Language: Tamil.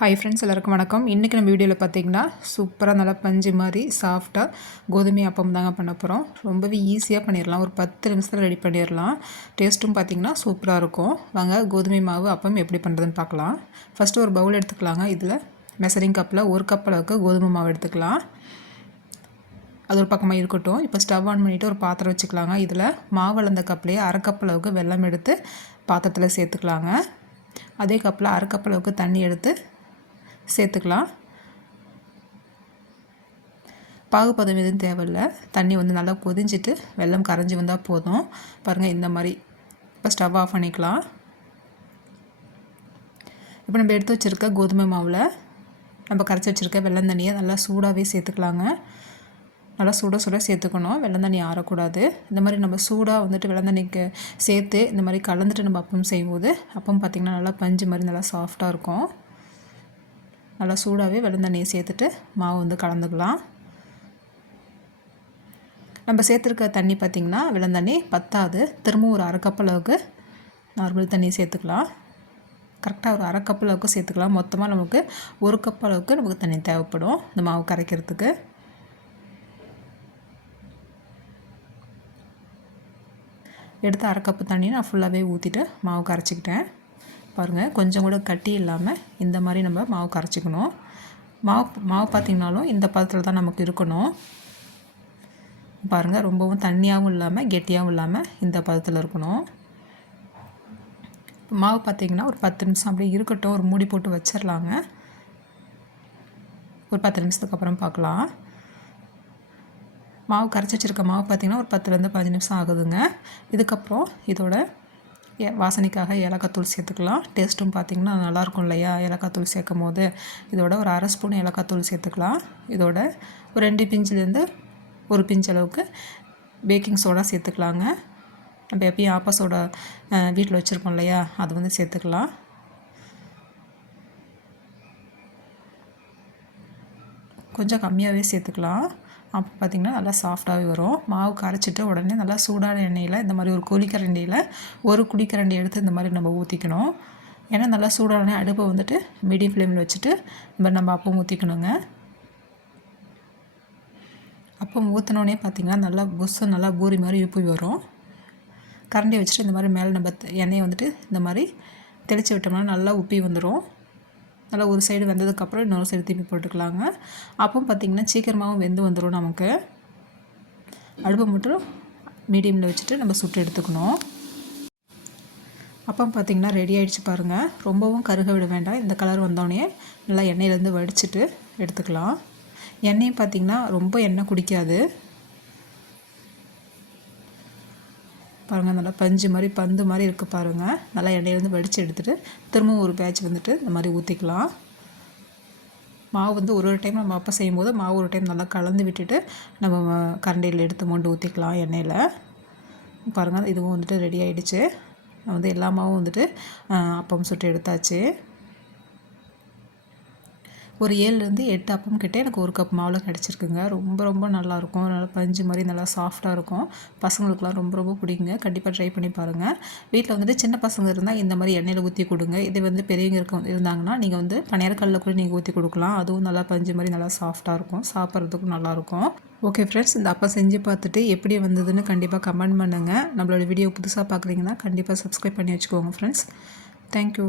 ஹாய் ஃப்ரெண்ட்ஸ் எல்லாருக்கும் வணக்கம். இன்றைக்கி நம்ம வீடியோவில் பார்த்தீங்கன்னா சூப்பராக நல்லா பஞ்சு மாதிரி சாஃப்டாக கோதுமை அப்பம் தாங்க பண்ண போகிறோம் ரொம்பவே ஈஸியாக பண்ணிடலாம் ஒரு பத்து நிமிஷத்தில் ரெடி பண்ணிடலாம் டேஸ்ட்டும் பார்த்திங்கன்னா சூப்பராக இருக்கும். வாங்க கோதுமை மாவு அப்பம் எப்படி பண்ணுறதுன்னு பார்க்கலாம் ஃபஸ்ட்டு ஒரு பவுல் எடுத்துக்கலாங்க. இதில் மெசரிங் கப்பில் ஒரு கப் அளவுக்கு கோதுமை மாவு எடுத்துக்கலாம். அது ஒரு பக்கமாக இருக்கட்டும். இப்போ ஸ்டவ் ஆன் பண்ணிவிட்டு ஒரு பாத்திரம் வச்சுக்கலாங்க. இதில் மாவு அளந்த கப்லேயே அரை கப் அளவுக்கு வெல்லம் எடுத்து பாத்திரத்தில் சேர்த்துக்கலாங்க. அதே கப்பில் அரை கப் அளவுக்கு தண்ணி எடுத்து சேர்த்துக்கலாம். பாகுபதம் எதுவும் தேவையில்லை. தண்ணி வந்து நல்லா கொதிஞ்சிட்டு வெள்ளம் கரைஞ்சி வந்தால் போதும். பாருங்கள் இந்த மாதிரி. இப்போ ஸ்டவ் ஆஃப் பண்ணிக்கலாம். இப்போ நம்ம எடுத்து வச்சுருக்க கோதுமை மாவில் நம்ம கரைச்சி வச்சுருக்க வெள்ளம் தண்ணியை நல்லா சூடாகவே சேர்த்துக்கலாங்க. நல்லா சுட சுட சேர்த்துக்கணும். வெள்ளம் தண்ணி ஆறக்கூடாது. இந்த மாதிரி நம்ம சூடாக வந்துட்டு வெள்ளம் தண்ணிக்கு சேர்த்து இந்த மாதிரி கலந்துட்டு நம்ம அப்பம் செய்யும்போது அப்பம் பார்த்திங்கன்னா நல்லா பஞ்சு மாதிரி நல்லா சாஃப்டாக இருக்கும். நல்லா சூடாகவே வெள்ளந்தண்ணியை சேர்த்துட்டு மாவு வந்து கலந்துக்கலாம். நம்ம சேர்த்துருக்க தண்ணி பார்த்திங்கன்னா விளந்தண்ணி பத்தாது. திரும்ப ஒரு அரை கப் அளவுக்கு நார்மல் தண்ணி சேர்த்துக்கலாம். கரெக்டாக ஒரு அரை கப் அளவுக்கு சேர்த்துக்கலாம். மொத்தமாக நமக்கு ஒரு கப் அளவுக்கு நமக்கு தண்ணி தேவைப்படும் இந்த மாவு கரைக்கிறதுக்கு. எடுத்து அரை கப்பு தண்ணி நான் ஃபுல்லாகவே ஊற்றிட்டு மாவு கரைச்சிக்கிட்டேன். பாருங்கள் கொஞ்சம் கூட கட்டி இல்லாமல் இந்த மாதிரி நம்ம மாவு கரைச்சிக்கணும். மாவு மாவு பார்த்திங்கனாலும் இந்த பதத்தில் தான் நமக்கு இருக்கணும். பாருங்கள் ரொம்பவும் தண்ணியாகவும் இல்லாமல் கெட்டியாகவும் இல்லாமல் இந்த பதத்தில் இருக்கணும். மாவு பார்த்திங்கன்னா ஒரு பத்து நிமிஷம் அப்படியே இருக்கட்டும் ஒரு மூடி போட்டு வச்சிடலாங்க ஒரு பத்து நிமிஷத்துக்கு அப்புறம் பார்க்கலாம் மாவு கரைச்சி வச்சுருக்க மாவு பார்த்திங்கன்னா ஒரு பத்துலேருந்து பதினஞ்சு நிமிஷம் ஆகுதுங்க. இதுக்கப்புறம் இதோட வாசனைக்காக ஏலக்காய் சேர்த்துக்கலாம். டேஸ்ட்டும் பார்த்திங்கன்னா நல்லாயிருக்கும் இல்லையா? ஏலக்காய் தூள் சேர்க்கும் போது இதோட ஒரு அரை ஸ்பூன் ஏலக்காய் தூள் சேர்த்துக்கலாம். இதோட ஒரு ரெண்டு பிஞ்சிலேருந்து ஒரு பிஞ்ச் அளவுக்கு பேக்கிங் சோடா சேர்த்துக்கலாங்க. நம்ம எப்பயும் ஆப்பா சோடா வீட்டில் வச்சுருக்கோம் இல்லையா? அது வந்து சேர்த்துக்கலாம். கொஞ்சம் கம்மியாகவே சேர்த்துக்கலாம். அப்போ பார்த்திங்கன்னா நல்லா சாஃப்டாகவே வரும். மாவு கரைச்சிட்டு உடனே நல்லா சூடான எண்ணெயில் இந்த மாதிரி ஒரு குழிக்கரண்டியில் ஒரு குழிக்கரண்டி எடுத்து இந்த மாதிரி நம்ம ஊற்றிக்கணும். ஏன்னா நல்லா சூடான அடுப்பை வந்துட்டு மீடியம் ஃப்ளேமில் வச்சுட்டு இந்த மாதிரி நம்ம அப்போ ஊற்றிக்கணுங்க. அப்பவும் ஊற்றினோடனே பார்த்திங்கன்னா நல்லா புஸ்ஸு நல்லா பூரி மாதிரி உப்பி வரும். கரண்டி வச்சுட்டு இந்த மாதிரி மேலே நம்ம எண்ணெயை வந்துட்டு இந்த மாதிரி தெளித்து விட்டோம்னா நல்லா உப்பி வந்துடும் நல்லா ஒரு சைடு வெந்ததுக்கப்புறம் இன்னொரு சைடு திருப்பி போட்டுக்கலாங்க. அப்போ பார்த்திங்கன்னா சீக்கிரமாகவும் வெந்து வந்துடும் நமக்கு. அடுப்பை மட்டும் மீடியமில் வச்சுட்டு நம்ம சுட்டு எடுத்துக்கணும். அப்போ பார்த்திங்கன்னா ரெடி ஆகிடுச்சு பாருங்கள் ரொம்பவும் கருக விட வேண்டாம். இந்த கலர் வந்தோடனே நல்லா எண்ணெயிலேருந்து வடிச்சிட்டு எடுத்துக்கலாம். எண்ணெயும் பார்த்திங்கன்னா ரொம்ப எண்ணெய் குடிக்காது. பாருங்கள் நல்லா பஞ்சு மாதிரி பந்து மாதிரி இருக்குது பாருங்கள் நல்லா எண்ணெயிலேருந்து வடித்து எடுத்துகிட்டு திரும்பவும் ஒரு பேட்ச் வந்துட்டு இந்த மாதிரி ஊற்றிக்கலாம் மாவு வந்து ஒரு ஒரு டைம் நம்ம அப்போ செய்யும்போது மாவு ஒரு டைம் நல்லா கலந்து விட்டுட்டு நம்ம கரண்டியில் எடுத்து மொண்டு ஊற்றிக்கலாம் எண்ணெயில். பாருங்கள் இதுவும் வந்துட்டு ரெடி ஆகிடுச்சு வந்து எல்லா மாவும் வந்துட்டு அப்பம் சுட்டு எடுத்தாச்சு. ஒரு ஏழுலேருந்து எட்டு அப்பம் கிட்டே எனக்கு ஒரு கப் மாவில் கிடச்சிருக்குங்க. ரொம்ப ரொம்ப நல்லாயிருக்கும். நல்லா பஞ்சு மாதிரி நல்லா சாஃப்டாக இருக்கும். பசங்களுக்குலாம் ரொம்ப ரொம்ப பிடிக்குங்க. கண்டிப்பாக ட்ரை பண்ணி பாருங்கள் வீட்டில் வந்துட்டு சின்ன பசங்க இருந்தால் இந்த மாதிரி எண்ணெயில் ஊற்றி கொடுங்க. இது வந்து பெரியவங்க இருக்க இருந்தாங்கன்னா நீங்கள் வந்து பனியாரக்கல்லில் கூட நீங்கள் ஊற்றி கொடுக்கலாம். அதுவும் நல்லா பஞ்சு மாதிரி நல்லா சாஃப்டாக இருக்கும். சாப்பிட்றதுக்கும் நல்லாயிருக்கும். ஓகே ஃப்ரெண்ட்ஸ் இந்த அப்பா செஞ்சு பார்த்துட்டு எப்படி வந்ததுன்னு கண்டிப்பாக கமெண்ட் பண்ணுங்கள் நம்மளோட வீடியோ புதுசாக பார்க்குறீங்கன்னா கண்டிப்பாக சப்ஸ்கிரைப் பண்ணி வச்சுக்கோங்க ஃப்ரெண்ட்ஸ். தேங்க்யூ.